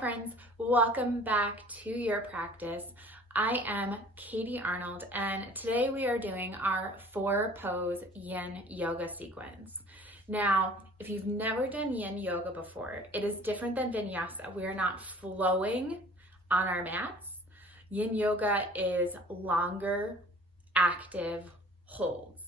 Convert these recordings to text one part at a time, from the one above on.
friends, welcome back to your practice. I am Katie Arnold, and today we are doing our 4-pose yin yoga sequence. Now, if you've never done yin yoga before, it is different than vinyasa. We are not flowing on our mats. Yin yoga is longer, active holds.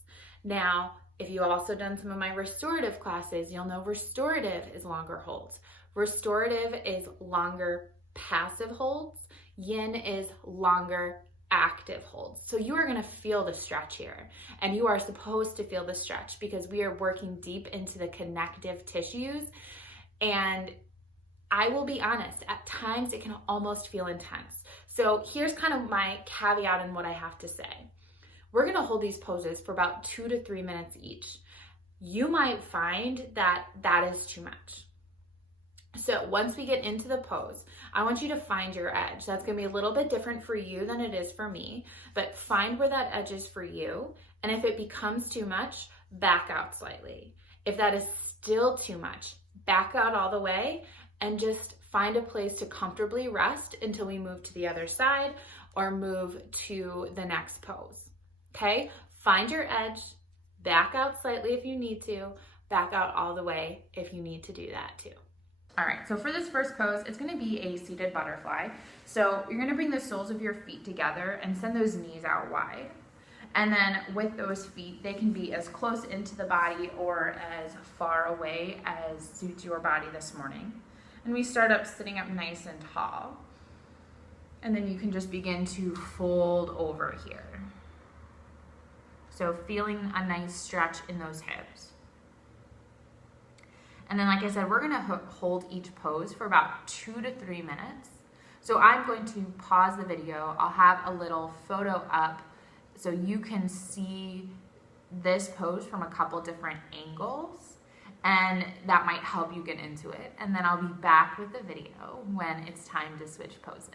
Now, if you've also done some of my restorative classes, you'll know restorative is longer holds. Restorative is longer passive holds. Yin is longer active holds. So you are going to feel the stretch here, and you are supposed to feel the stretch because we are working deep into the connective tissues. And I will be honest, at times it can almost feel intense. So here's kind of my caveat in what I have to say. We're going to hold these poses for about 2 to 3 minutes each. You might find that that is too much. So once we get into the pose, I want you to find your edge. That's going to be a little bit different for you than it is for me, but find where that edge is for you. And if it becomes too much, back out slightly. If that is still too much, back out all the way and just find a place to comfortably rest until we move to the other side or move to the next pose. Okay? Find your edge, back out slightly if you need to, back out all the way if you need to do that too. All right, so for this first pose, it's gonna be a seated butterfly. So you're gonna bring the soles of your feet together and send those knees out wide. And then with those feet, they can be as close into the body or as far away as suits your body this morning. And we start up sitting up nice and tall. And then you can just begin to fold over here. So feeling a nice stretch in those hips. And then, like I said, we're gonna hold each pose for about 2 to 3 minutes. So I'm going to pause the video. I'll have a little photo up so you can see this pose from a couple different angles, and that might help you get into it. And then I'll be back with the video when it's time to switch poses.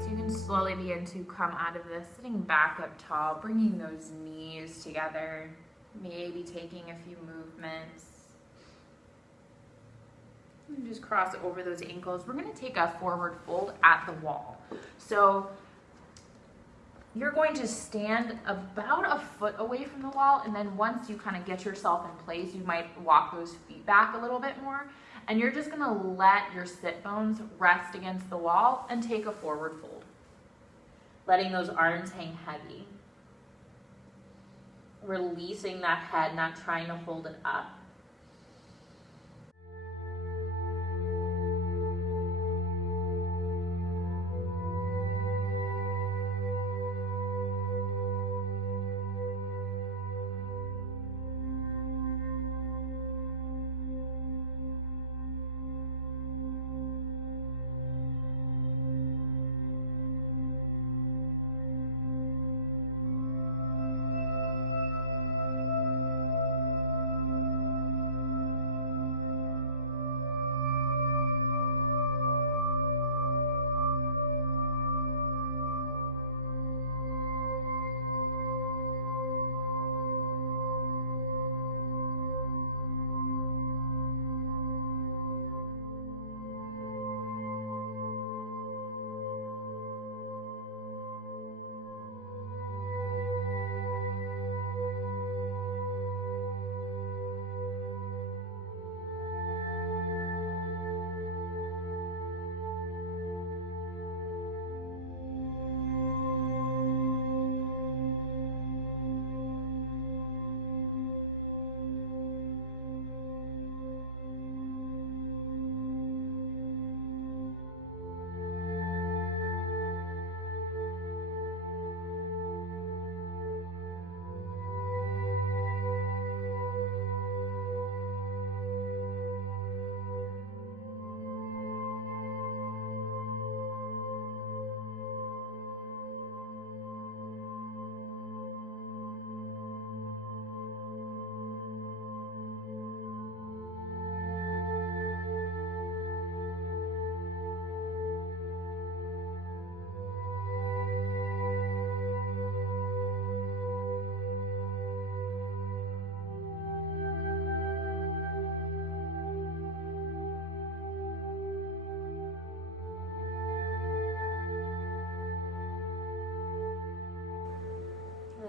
So you can slowly begin to come out of this, sitting back up tall, bringing those knees together, maybe taking a few movements. And just cross over those ankles. We're going to take a forward fold at the wall. So you're going to stand about a foot away from the wall, and then once you kind of get yourself in place, you might walk those feet back a little bit more. And you're just gonna let your sit bones rest against the wall and take a forward fold. Letting those arms hang heavy. Releasing that head, not trying to hold it up.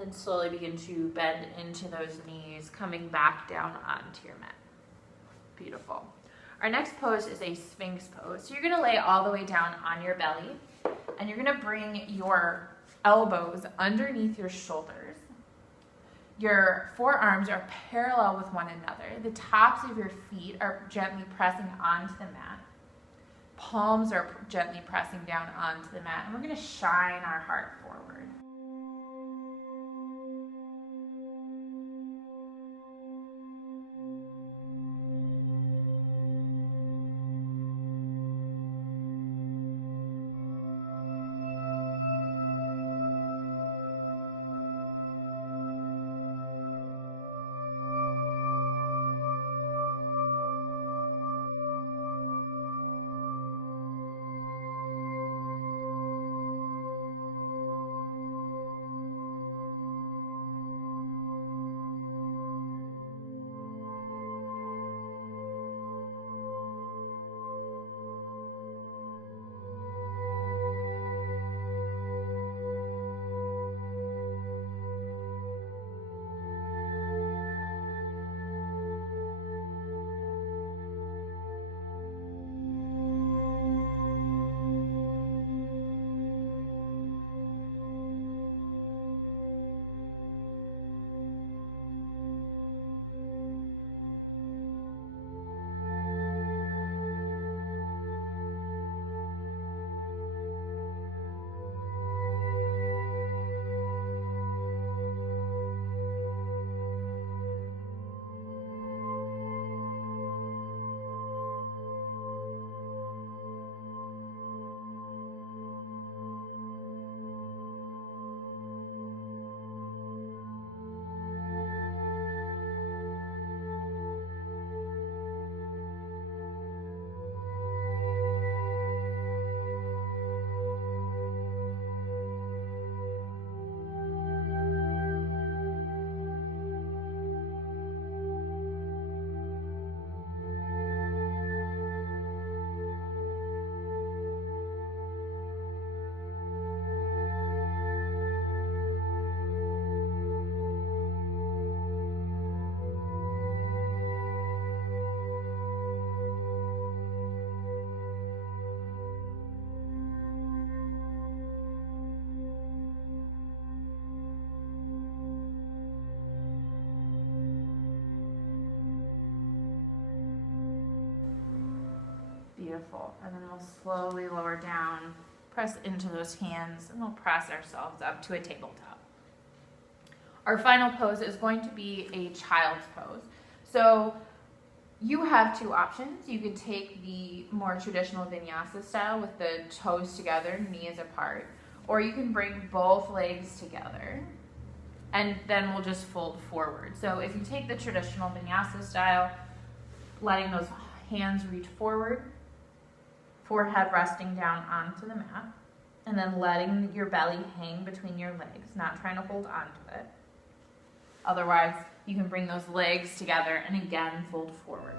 and slowly begin to bend into those knees, coming back down onto your mat. Beautiful. Our next pose is a Sphinx pose. So you're gonna lay all the way down on your belly, and you're gonna bring your elbows underneath your shoulders. Your forearms are parallel with one another. The tops of your feet are gently pressing onto the mat. Palms are gently pressing down onto the mat, and we're gonna shine our heart forward. Beautiful. And then we'll slowly lower down, press into those hands, and we'll press ourselves up to a tabletop. Our final pose is going to be a child's pose. So you have two options. You could take the more traditional vinyasa style with the toes together, knees apart, or you can bring both legs together, and then we'll just fold forward. So if you take the traditional vinyasa style, letting those hands reach forward, forehead resting down onto the mat, and then letting your belly hang between your legs, not trying to hold onto it. Otherwise, you can bring those legs together and again fold forward.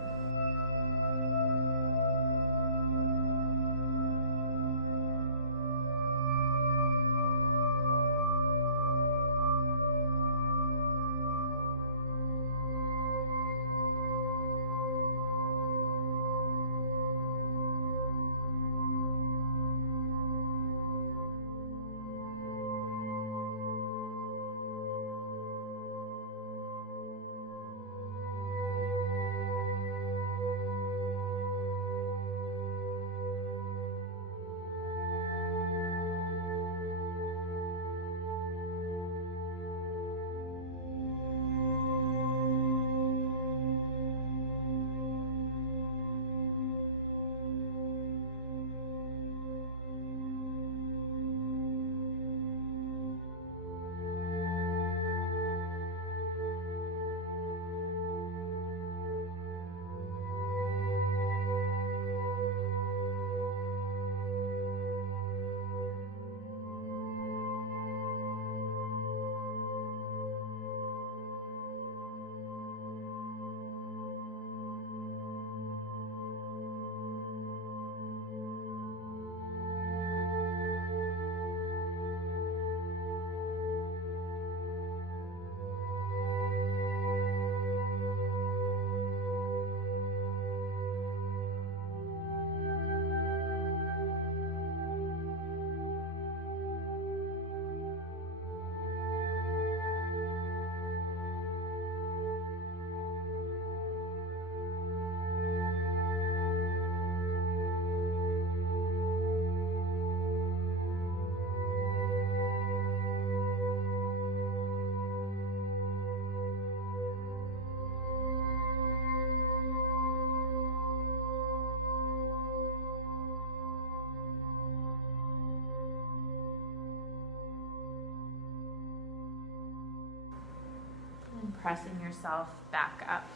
pressing yourself back up.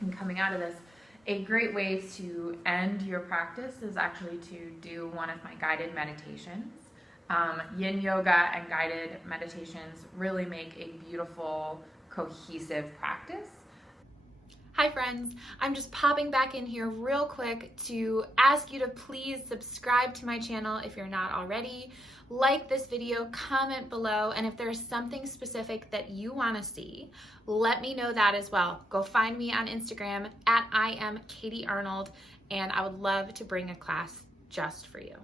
And coming out of this, a great way to end your practice is actually to do one of my guided meditations. Yin yoga and guided meditations really make a beautiful, cohesive practice. Hi friends, I'm just popping back in here real quick to ask you to please subscribe to my channel if you're not already. Like this video, comment below, and if there's something specific that you want to see, let me know that as well. Go find me on Instagram at I am Katie Arnold, and I would love to bring a class just for you.